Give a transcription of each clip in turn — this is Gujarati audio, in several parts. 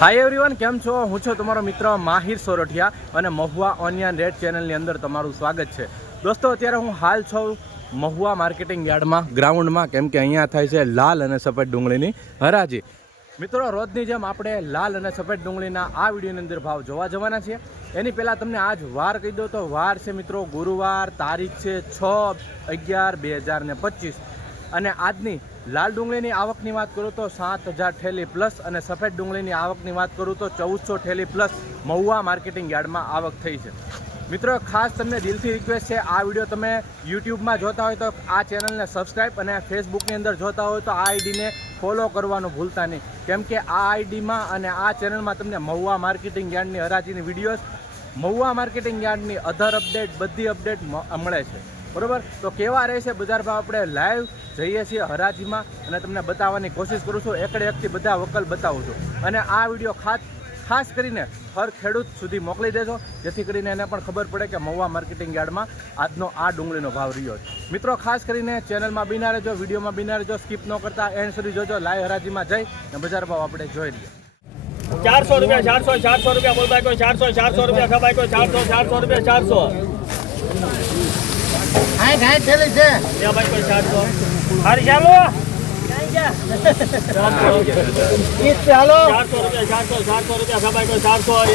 હાય એવરીવન કેમ છો? હું છું તમારો મિત્ર માહિર સોરઠિયા અને મહુવા ઓનિયન રેડ ચેનલની અંદર તમારું સ્વાગત છે. દોસ્તો, અત્યારે હું હાલ છું મહુવા માર્કેટિંગ યાર્ડમાં ગ્રાઉન્ડમાં કેમ કે અહીંયા થાય છે લાલ અને સફેદ ડુંગળીની હરાજી. મિત્રો, રોજની જેમ આપણે લાલ અને સફેદ ડુંગળીના આ વિડીયોની અંદર ભાવ જોવા જવાના છીએ. એની પહેલાં તમને આજ વાર કહી દો તો વાર છે મિત્રો, ગુરુવાર, તારીખ છે છ અગિયાર બે હજાર ને પચીસ. અને આજની લાલ ડુંગળીની આવકની વાત કરું તો સાત હજાર ઠેલી પ્લસ અને સફેદ ડુંગળીની આવકની વાત કરું તો ચૌદસો ઠેલી પ્લસ મહુવા માર્કેટિંગ યાર્ડમાં આવક થઈ છે. મિત્રો, ખાસ તમને દિલથી રિક્વેસ્ટ છે, આ વીડિયો તમે યુટ્યુબમાં જોતા હોય તો આ ચેનલને સબસ્ક્રાઈબ અને ફેસબુકની અંદર જોતા હોય તો આ આઈડીને ફોલો કરવાનું ભૂલતા નહીં. કેમ કે આ આઈડીમાં અને આ ચેનલમાં તમને મહુવા માર્કેટિંગ યાર્ડની હરાજીની વિડીયોઝ મહુવા માર્કેટિંગ યાર્ડની અધર અપડેટ બધી અપડેટ મળે છે. બરોબર? તો કેવા રહેશે ભાવ? આપણે લાઈવ જઈએ છીએ હરાજીમાં અને તમને બતાવવાની કોશિશ કરું છું. એકડે એકથી બધા વકલ બતાવું છું. અને આ વીડિયો ખાસ ખાસ કરીને હર ખેડૂત સુધી મોકલી દેજો. જેથી કરીને એને પણ ખબર પડે કે મહુવા માર્કેટિંગ યાર્ડમાં આજનો આ ડુંગળીનો ભાવ રહ્યો છે. મિત્રો, ખાસ કરીને ચેનલમાં બિના રહેજો, વિડીયોમાં બિના રહેજો, સ્કીપ ન કરતા, એન્ડ સુધી જોજો. લાઈવ હરાજીમાં જઈ અને બજાર ભાવ આપણે જોઈ લઈએ. ચારસો રૂપિયા, ચારસો ચારસો રૂપિયા બોલભાઈ કોઈ, ચારસો ચારસો રૂપિયા ખબાઈ કોઈ, ચારસો ચારસો રૂપિયા, ચારસો. હાય હાય થેલી છે ત્યાં ભાઈ કોઈ ચારસો હારી ચાલો ઈસ હાલો ચારસો રૂપિયા ચારસો ચારસો રૂપિયા ખબાઈ કોઈ ચારસો એક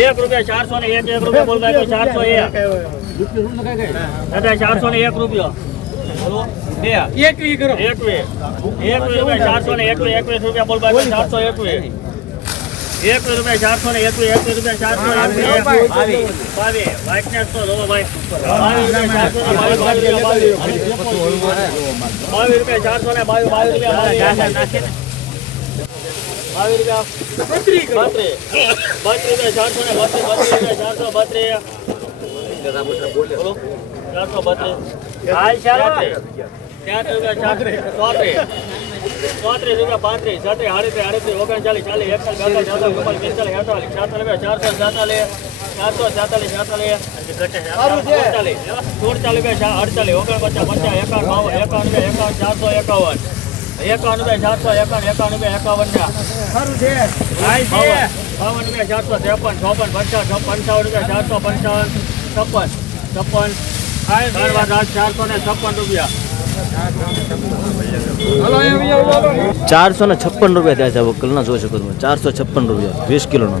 એક રૂપિયા ચારસો ને એક એક રૂપિયા બોલભાઈ કોઈ ચારસો એક દાદા ચારસો ને એક રૂપિયો બોલો બે એકવી કરો એકવીસ એકવીસ રૂપિયા ચારસો ને એકવીસ એકવીસ રૂપિયા બોલભાઈ કોઈ ચારસો એકવીસ એકવીસ રૂપિયા ચારસો ને એકવીસ એક રૂપિયા ચારસો બાવીસ રૂપિયા ચારસો ને બાવીસ બાવીસ રૂપિયા બત્રીસ રૂપિયા ચારસો ને બત્રીસ બત્રીસ રૂપિયા ચારસો બત્રીસ. હાલ ચારસો બત્રીસ. ત્યાંત્રીસ રૂપિયા ચોત્રીસ ચોત્રીસ રૂપિયા પાંત્રીસ છત્રીસ આડત્રીસ આડત્રીસ ઓગણચાલીસ ચાલીસ એકતાલીસ બેતાલીસ ચોતાલીસ ઓગણચાલીસ પિસ્તાલીસ ચારસો સાતાલીસ ચારસો સાતાલીસ સાતાલીસ સુડતાલીસ સુડતાલીસ રૂપિયા અડતાલીસ ઓગણપચાસ પચાસ એકાવન બાવન એકાવન રૂપિયા એકાવન ચારસો એકાવન. એકાવન રૂપિયા ચારસો એકાવન એકાવન રૂપિયા એકાવન બાવન રૂપિયા ચારસો ત્રેપન ચોપન પંચાવન પંચાવન રૂપિયા ચારસો પંચાવન છપ્પન છપ્પન. ચારસો ને છપ્પન રૂપિયા. ચારસો ને છપ્પન રૂપિયા થયા છે વકલના જોઈ શકો તમે ચારસો છપ્પન રૂપિયા વીસ કિલોના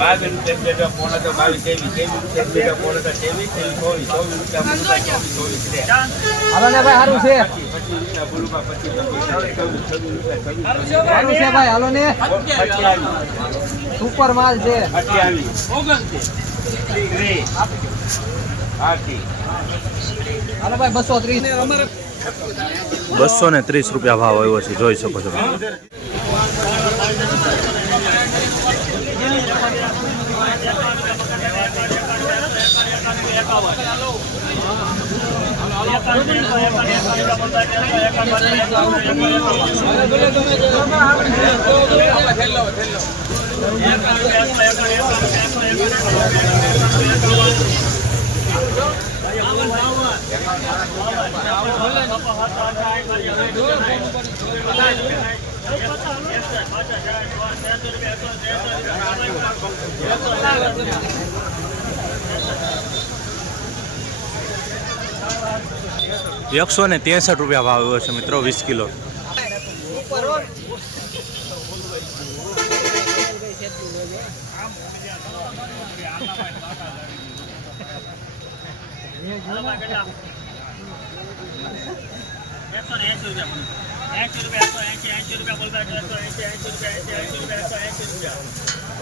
સુપર હાલો ભાઈ હવે સારું છે ભાઈ છે હાલો ને. સુપર માલ છે. બસો ત્રીસ. બસો ને ત્રીસ રૂપિયા ભાવ આવ્યો છે જોઈ શકો છો. રૂપિયા એકસો ને ત્રેસઠ રૂપિયા ભાવ આવ્યો છે મિત્રો વીસ કિલો. રૂપિયા એકસો ને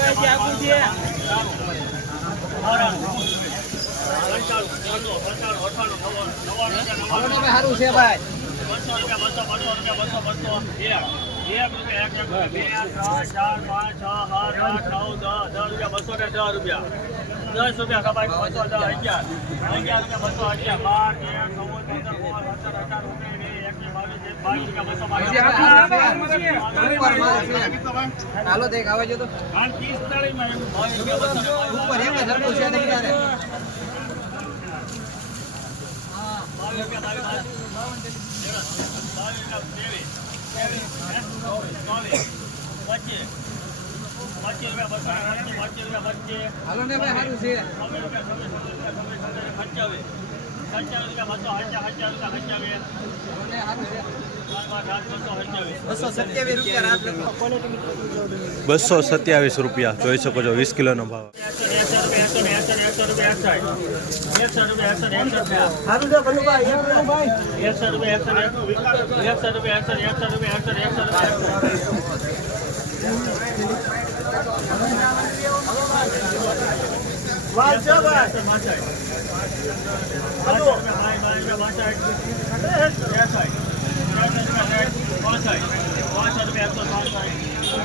હાલો એ ભાઈ આગું છે હાલો ને ભાઈ સારું છે પચાસ પચાસ હાલો ને ભાઈ સારું છે ભાઈ દસ રૂપિયા કપાય બસો દસ અગિયાર અગિયાર રૂપિયા બસો અગિયાર બાર તેર ચૌદ પંદર સોળ સત્તર અઢાર ઓગણીસ હાલો દેખ આવે છે તો. રૂપિયા એમ જ હરકું છે નહીં ક્યારે? હાલો ને ભાઈ સારું છે. છે બસો રૂપિયા રાત લખો બસો સત્યાવીસ રૂપિયા. જોઈ શકો છો વીસ કિલોનો ભાવ.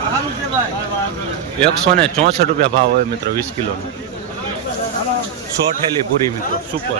સારું છે ભાઈ એકસો ને ચોસઠ રૂપિયા ભાવ હોય મિત્રો વીસ કિલોનો. સો ઠેલી પૂરી મિત્રો સુપર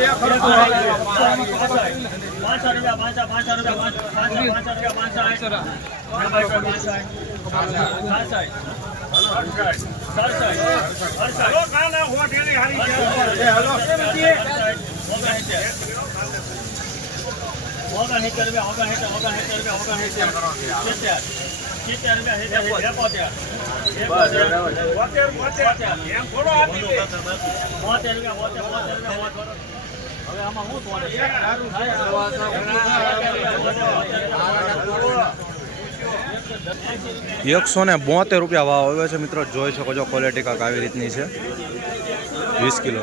એક હરખું હાલે. પાંચસો રૂપિયા પાંચસો પાંચસો રૂપિયા પાંચસો પાંચસો રૂપિયા હવે આમાં એકસો ને બોતેર રૂપિયા ભાવ આવ્યો છે મિત્રો. જોઈ શકો છો ક્વોલિટી કાંક આવી રીતની છે. વીસ કિલો.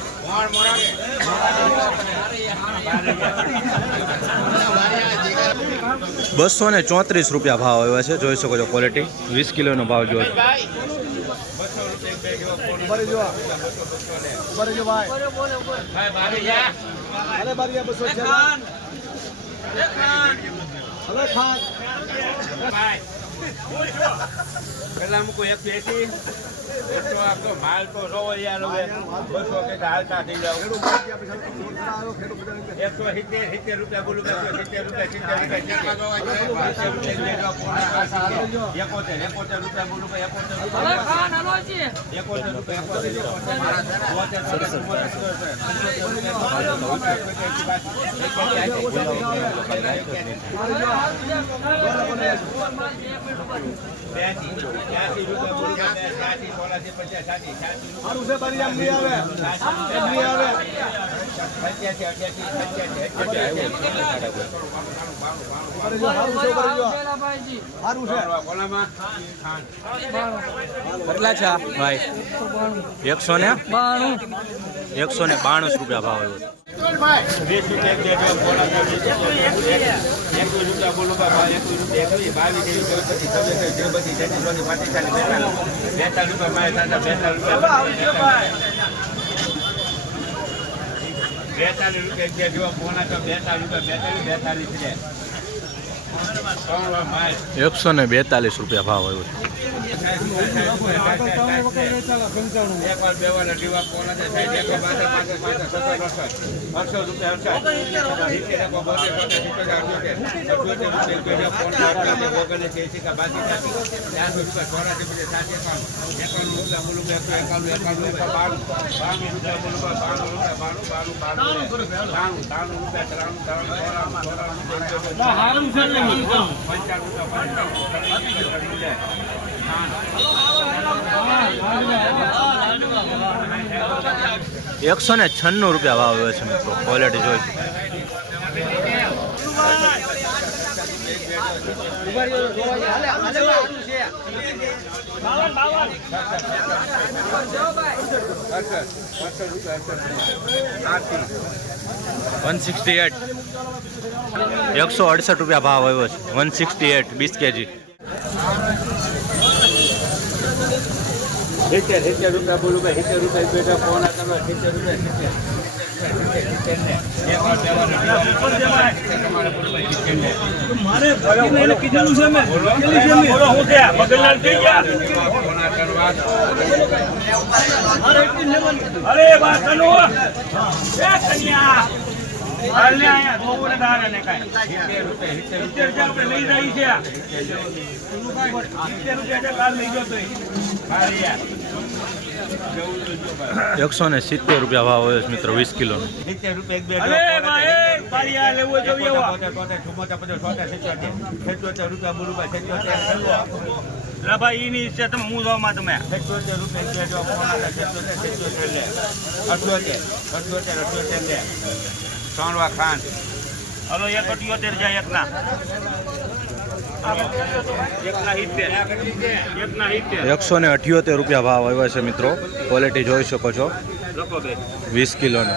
બસો ને ચોત્રીસ રૂપિયા ભાવ આવ્યો છે જોઈ શકો છો ક્વોલિટી વીસ કિલોનો ભાવ જોયો પેલા મૂકો એકસો માલ તો સો યાર હવે બસો કે હાલતા થઈ જાવ એકસો સિત્તેર સિત્તેર રૂપિયા બોલું એકસો સિત્તેર રૂપિયા સિત્તેર રૂપિયા એકોતેર એકોતેર રૂપિયા બોલું એકોતેર રૂપિયા. એકોતેર રૂપિયા ત્યાંસી રૂપિયા. બોલું ત્યાંસી કેટલા છે ભાઈ એકસો ને? એકસો ને બાણું રૂપિયા ભાવ આવ્યો રૂપિયા એકવીસ રૂપિયા એકવીસ બાવીસ ત્રેવીસ ચોવીસ છવ્વીસ સત્તાવીસ, તેત્રીસ ચોત્રીસ પાંત્રીસ ચાલીસ બેતાલીસ બેતાલીસ રૂપિયા મારે બેતાલીસ રૂપિયા બેતાલીસ રૂપિયા પોણા તો બેતાલીસ રૂપિયા બેતાલીસ બેતાલીસ છે. એકસો ને બેતાલીસ રૂપિયા ભાવ આવ્યો એક દીવા છે. પંચાણું પંચાણું. એકસો ને છન્નું રૂપિયા ભાવ આવ્યો છે મિત્રો ક્વોલિટી જોઈ વન સિક્સટી એટ એકસો અડસઠ રૂપિયા ભાવ આવ્યો છે વન સિક્સટી એટ વીસ કેજી સિત્તેર સિત્તેર રૂપિયા બોલું ભાઈ સિત્તેર રૂપિયા બેટા ફોન કરવા સિત્તેર રૂપિયા લઈ જાય છે એકસો ને સિત્તેર રૂપિયા ભાવ હોય છે મિત્રો વીસ કિલો ભાઈ એની લા ભાઈ ઈની છે તમે હું જોવામાં તમે રૂપિયા બે જો લે. અઠ્યોતેર અઠ્યોતેર અઠ્યોતેર લે. સોનવા ખાન હલો એક અઠ્યોતેર જાય એકના એકના સિત્તેર એકના સિત્તેર એકસો ને અઠ્યોતેર રૂપિયા ભાવ આવ્યો છે મિત્રો. ક્વોલિટી જોઈ શકો છો. વીસ કિલોનો.